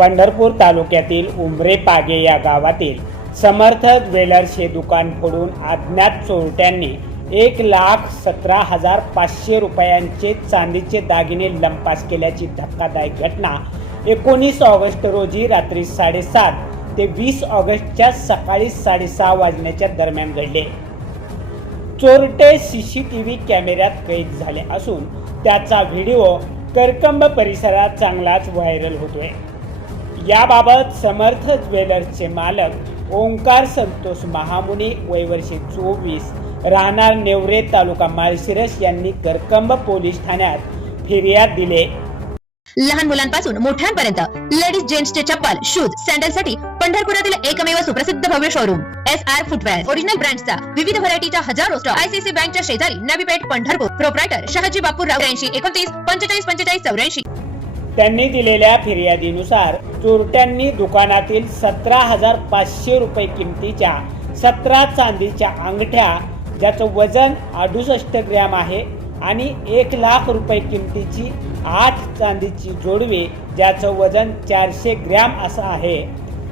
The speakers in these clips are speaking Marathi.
पंढरपूर तालुक्यातील उमरे पागे या गावातील समर्थ ज्वेलर्स हे दुकान फोडून अज्ञात चोरट्यांनी 1,17,500 रुपयांचे चांदीचे दागिने लंपास केल्याची धक्कादायक घटना 19 ऑगस्ट रोजी रात्री 7:30 ते 20 ऑगस्टच्या सकाळी 6:30 वाजण्याच्या दरम्यान घडले। चोरटे सीसीटीव्ही कॅमेऱ्यात कैद झाले असून त्याचा व्हिडिओ करकंब परिसरात चांगलाच व्हायरल होतोय। याबाबत समर्थ ज्वेलर्सचे मालक ओंकार संतोष महामुनी वय वर्षे 24 राहणार नेवरे तालुका माळशिरस यांनी करकंब पोलीस ठाण्यात फिर्याद दिले। लहान मुलांपासून मोठ्यांपर्यंत लेडीज जेंट्सचे चप्पल शूज सॅन्डल साठी पंढरपुरातील एकमेव सुप्रसिद्ध भव्य शोरूम SR फुटवेअर ओरिजिनल ब्रँड्सचा विविध व्हरायटीच्या हजारो स्टॉक ICC बँकच्या शेजारी नवी पेठ पंढरपूर। प्रोप्रायटर शहाजी बापूराव 83 29 45 45 84। त्यांनी दिलेल्या फिर्यादीनुसार चोरट्यांनी दुकानातील 17,500 रुपये किमतीच्या 17 चांदीच्या अंगठ्या ज्याचं वजन 68 ग्रॅम आहे आणि 1,00,000 रुपये किमतीची 8 चांदीची जोडवी ज्याचं वजन 400 ग्रॅम असं आहे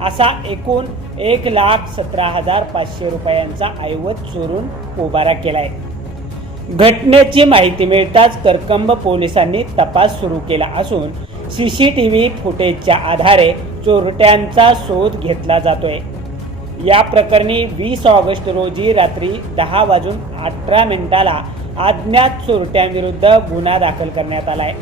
असा एकूण 1,17,500 रुपयांचा ऐवज चोरून पोबारा केलाय। घटनेची माहिती मिळताच करकंब पोलिसांनी तपास सुरू केला असून CCTV फुटेजच्या आधारे चोरट्यांचा शोध घेतला जातोय। या प्रकरणी 20 ऑगस्ट रोजी रात्री 10:18 अज्ञात चोरट्यांविरुद्ध गुन्हा दाखल करण्यात आलाय।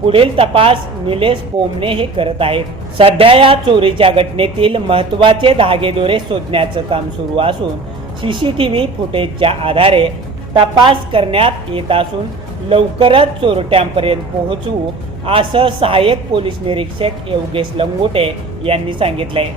पुढील तपास निलेश पोमने हे करत आहेत। सध्या या चोरीच्या घटनेतील महत्त्वाचे धागेदोरे शोधण्याचं काम सुरू असून CCTV फुटेजच्या आधारे तपास करण्यात येत असून लवकरच चोरट्यांपर्यंत पोहोचू असं सहाय्यक पोलीस निरीक्षक योगेश लंगोटे यांनी सांगितलंय।